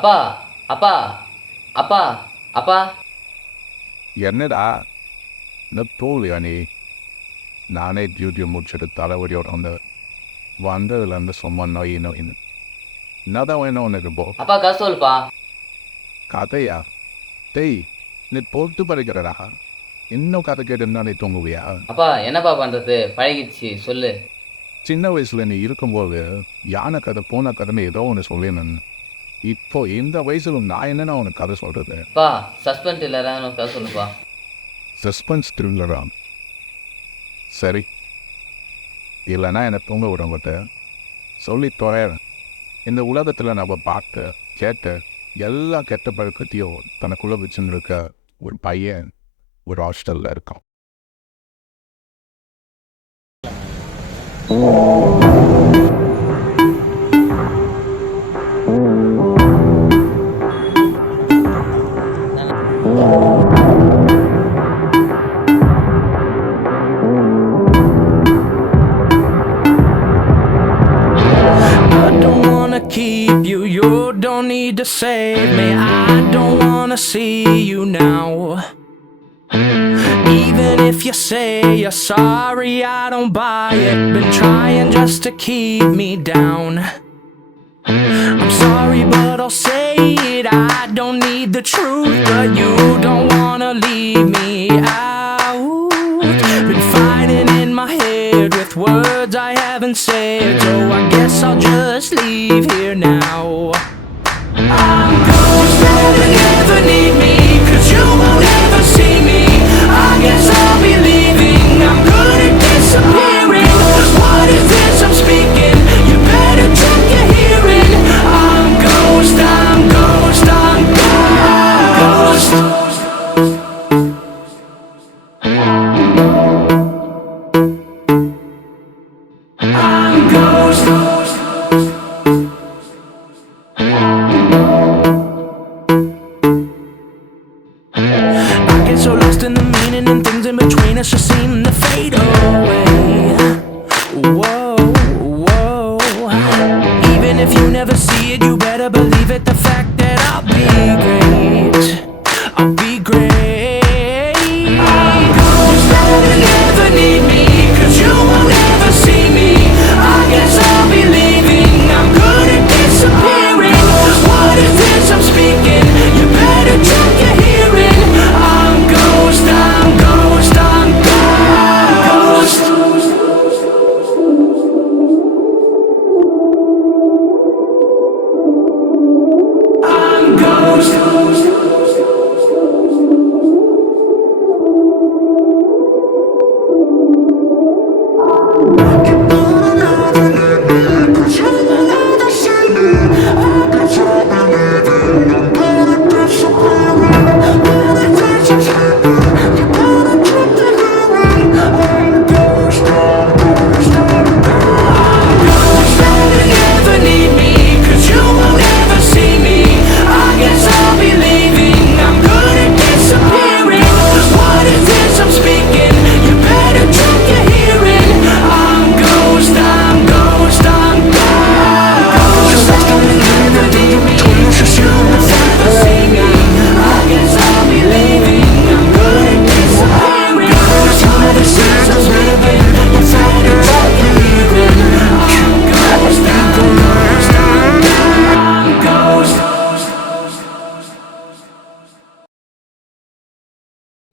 அப்பா அப்பா அப்பா அப்பா. என்னடா இந்த தோல்வியா நீ? நானே டியூட்டியை முடிச்சுட்டு தலைவலியோட வந்ததுலேருந்து சும்மா நோயின்னு என்னதான் வேணும் உனக்கு போ? அப்பா காசு சொல்லுப்பா. கதையா? டேய் நீ பொறுத்து படிக்கிறடா, இன்னும் கதை கேட்டுன்னா நீ தூங்குவியா? அப்பா என்னப்பா பண்ணுறது, பழகிடுச்சு சொல்லு. சின்ன வயசுல நீ இருக்கும்போது யானை கதை பூனை கதைன்னு ஏதோ ஒன்று சொல்லினேன். இப்போ இந்த வயசுல நான் என்னென்ன உனக்கு கதை சொல்கிறது? அப்பா சஸ்பென்ஸ் இல்லைடா, கதை சொல்லுப்பா. சஸ்பென்ஸ் த்ரில்லரா? சரி, இல்லைன்னா என்னை தூங்க விடுங்கிட்ட சொல்லி தொலைறேன். இந்த உலகத்தில் நம்ம பார்த்து கேட்ட எல்லா கெட்ட பழக்கத்தையும் தனக்குள்ளே வச்சுன்னு இருக்க ஒரு பையன் ஒரு ஹாஸ்டலில் இருக்கான். Keep you, you don't need to save me. I don't wanna see you now. Even if you say you're sorry, I don't buy it. Been trying just to keep me down. I'm sorry, but I'll say it. I don't need the truth, but you don't wanna leave me out. Been fighting in my head with words I haven't said, so I guess I'll just leave here now. I'm ghost, never ever need me, 'cause you won't ever see me. I guess I'll be leaving, I'm good at disappearing. What is this I'm speaking? You better check your hearing. I'm ghost, I'm ghost, I'm ghost. I'm ghost. I get so lost in the meaning and things in between us just seem to fade away. Whoa, whoa. Even if you never see it, you better believe it. The fact that I'll be great, I'll be great. I'm ghost, never ever need me, 'cause you won't ever see me. I guess I'll be leaving, I'm good at disappearing. What is this I'm speaking? You better check your hearing. I'm ghost, I'm ghost, I'm ghost. I'm ghost.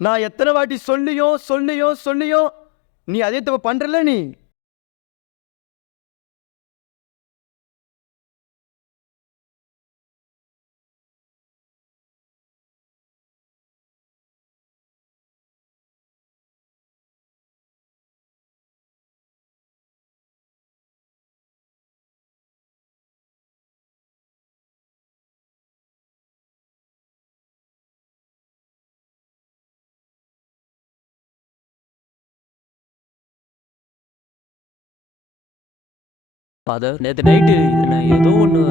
நான் எத்தனை வாட்டி சொல்லியும் நீ அதே தப்ப பண்றல நீ. Father, நேற்று night நான் ஏதோ ஒன்று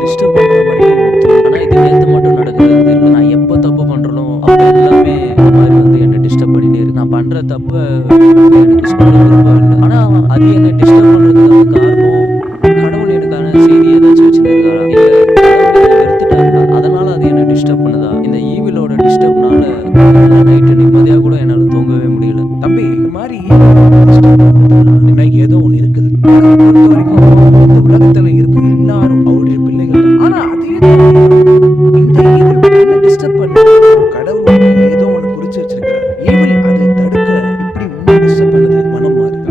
டிஸ்டர்ப் பண்ணுற மாதிரி எனக்கு தோணுது. ஆனால் இது நேற்று மட்டும் நடக்குது. நான் எப்போ தப்பு பண்ணுறனோ அப்போ எல்லாமே இந்த மாதிரி வந்து என்னை டிஸ்டர்ப் பண்ணினே இருக்கு. நான் பண்ணுற தப்பை எனக்கு சொல்ல விருப்பம் இல்லை, ஆனால் அது என்னை டிஸ்டர்ப் பண்ணுறதுக்கான காரணம் கடவுள் எனக்கான செய்தி ஏதாச்சும் வச்சுன்னு இருக்காரா, இல்லை கடவுள் என்னை வெறுத்துட்டாரா? இந்த ஈவிலோட டிஸ்டர்ப்னால நைட்டு நிம்மதியாக கூட என்னால் தூங்கவே முடியல. தம்பி இந்த மாதிரி என்ன ஏதோ ஒன்று இருக்குது. பொறுத்த வரைக்கும் இந்த உலகத்துல இருக்கும் எல்லாரும் அவருடைய பிள்ளைகள் தான். ஆனா அதே இந்த ஈவில் என்ன டிஸ்டர்ப் பண்ண கடவுள் ஏதோ ஒன்று குறிச்சு வச்சிருக்காரு. ஈவில் அதை தடுக்க இப்படி உன்னை டிஸ்டர்ப் பண்ணது மனம் மாறுதான்.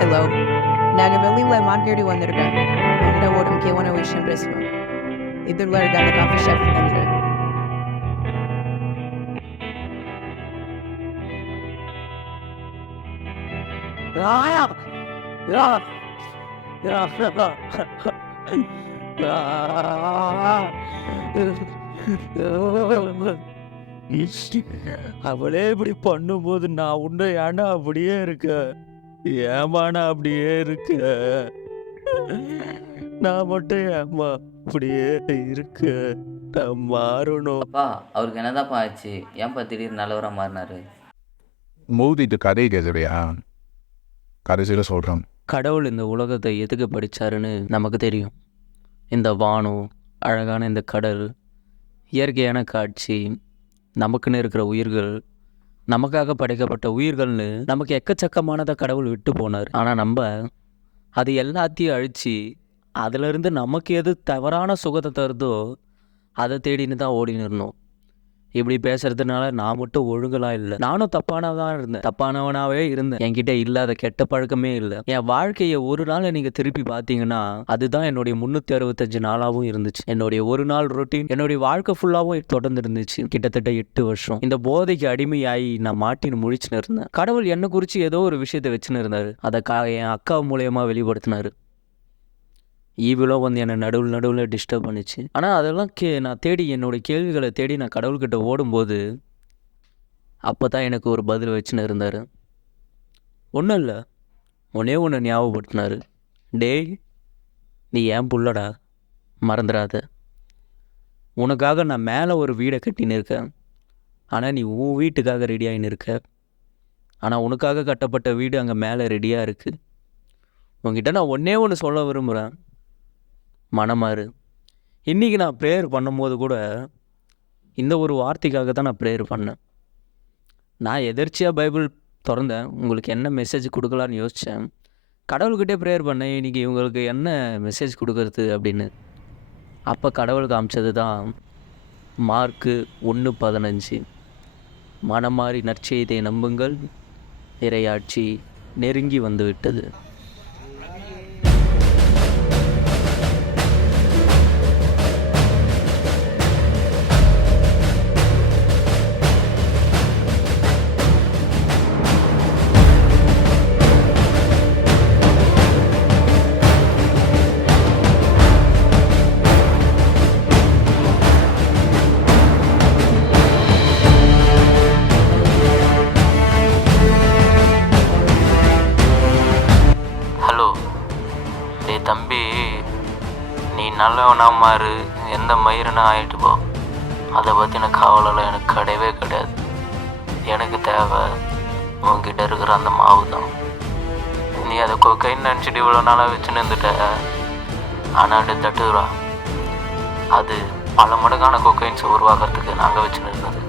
Hello. Nagavali Margari Wanderga. Anda Wodum Kewana Wishan Bresma. Either Larga the coffee chef Andre. அவளே இப்படி பண்ணும்போது நான் உன்னை ஏன்னா அப்படியே இருக்க, ஏமானா அப்படியே இருக்க, நான் மட்டும் ஏமா அப்படியே இருக்க, நான் மாறணும். அப்பா அவருக்கு என்னதான்ப்பா ஆச்சு? ஏன்ப்பா திடீர்னு நல்லவராக மாறினாரு? மூதிட்டு கதை கேட்குறியா? கடைசியில் சொல்கிறேன். கடவுள் இந்த உலகத்தை எதுக்கு படித்தாருன்னு நமக்கு தெரியும். இந்த வானம், அழகான இந்த கடல், இயற்கையான காட்சி, நமக்குன்னு இருக்கிற உயிர்கள், நமக்காக படைக்கப்பட்ட உயிர்கள்னு நமக்கு எக்கச்சக்கமானதை கடவுள் விட்டு போனார். ஆனால் நம்ம அது எல்லாத்தையும் அழித்து அதிலிருந்து நமக்கு எது தவறான சுகத்தை தருதோ அதை தேடின்னு தான் ஓடின்னு இருந்தோம். இப்படி பேசுறதுனால நான் மட்டும் ஒழுங்கலாம் இல்லை, நானும் தப்பானவனாகவே இருந்தேன். என்கிட்ட இல்லாத கெட்ட பழக்கமே இல்லை. என் வாழ்க்கையை ஒரு நாள் நீங்கள் திருப்பி பார்த்தீங்கன்னா அதுதான் என்னுடைய 365 நாளாகவும் இருந்துச்சு. என்னுடைய ஒரு நாள் ரொட்டீன் என்னுடைய வாழ்க்கை ஃபுல்லாகவும் தொடர்ந்து இருந்துச்சு. கிட்டத்தட்ட 8 வருஷம் இந்த போதைக்கு அடிமையாகி நான் மாட்டின்னு முழிச்சுன்னு இருந்தேன். கடவுள் என்னை குறித்து ஏதோ ஒரு விஷயத்தை வச்சுன்னு இருந்தார். அதை என் அக்கா மூலயமா வெளிப்படுத்தினார். ஈவிலோ வந்து என்னை நடுவில் டிஸ்டர்ப் பண்ணிச்சு. ஆனால் அதெல்லாம் நான் தேடி என்னோடய கேள்விகளை தேடி நான் கடவுள்கிட்ட ஓடும்போது அப்போ தான் எனக்கு ஒரு பதில் வச்சுன்னு இருந்தார். ஒன்றும் இல்லை, ஒன்று ஞாபகப்படுத்தினார். டேய், நீ ஏன் புள்ளடா, மறந்துடாத. உனக்காக நான் மேலே ஒரு வீடை கட்டின்னு இருக்கேன். ஆனால் நீ உன் வீட்டுக்காக ரெடியாகின்னு இருக்க. ஆனால் உனக்காக கட்டப்பட்ட வீடு அங்கே மேலே ரெடியாக இருக்குது. உங்ககிட்ட நான் ஒன்று சொல்ல விரும்புகிறேன், மனமாறு. இன்றைக்கி நான் ப்ரேயர் பண்ணும்போது கூட இந்த ஒரு வார்த்தைக்காக தான் நான் ப்ரேயர் பண்ணேன். நான் எதிர்ச்சியாக பைபிள் திறந்தேன், உங்களுக்கு என்ன மெசேஜ் கொடுக்கலான்னு யோசித்தேன். கடவுள்கிட்டே ப்ரேயர் பண்ணேன், இன்றைக்கி இவங்களுக்கு என்ன மெசேஜ் கொடுக்கறது அப்படின்னு. அப்போ கடவுள் காமிச்சது தான் மார்க்கு 1:15. மனமாறி நற்செய்தியை நம்புங்கள், இறையாட்சி நெருங்கி வந்து விட்டது. தம்பி, நீ நல்லவனா மாறு, எந்த மயிரனா ஆகிட்டு போ, அதை பற்றின கவலைலாம் எனக்கு கிடையவே கிடையாது. எனக்கு தேவை உங்ககிட்ட இருக்கிற அந்த மாவு தான். நீ அதை கொக்கைன்னு நினச்சிட்டு இவ்வளோ நாளாக வச்சுன்னு இருந்துட்ட. ஆனால் தட்டுறா, அது பல மடங்கான கொக்கைன்ஸை உருவாக்குறதுக்கு நாங்கள் வச்சுன்னு இருந்தது.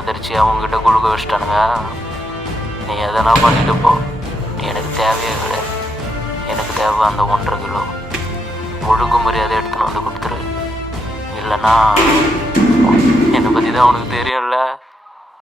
எதிர்ச்சியாக அவங்ககிட்ட குழுக்க வச்சுட்டானுங்க. நீ எதனா பண்ணிட்டு போ, எனக்கு தேவையே கிடையாது. எனக்கு தேவை அந்த 1.5 கிலோ ஒழுங்குமுறையாதை எடுத்துன்னு வந்து கொடுத்துரு. இல்லைன்னா என்னை பற்றி தான் உனக்கு தெரியும்ல.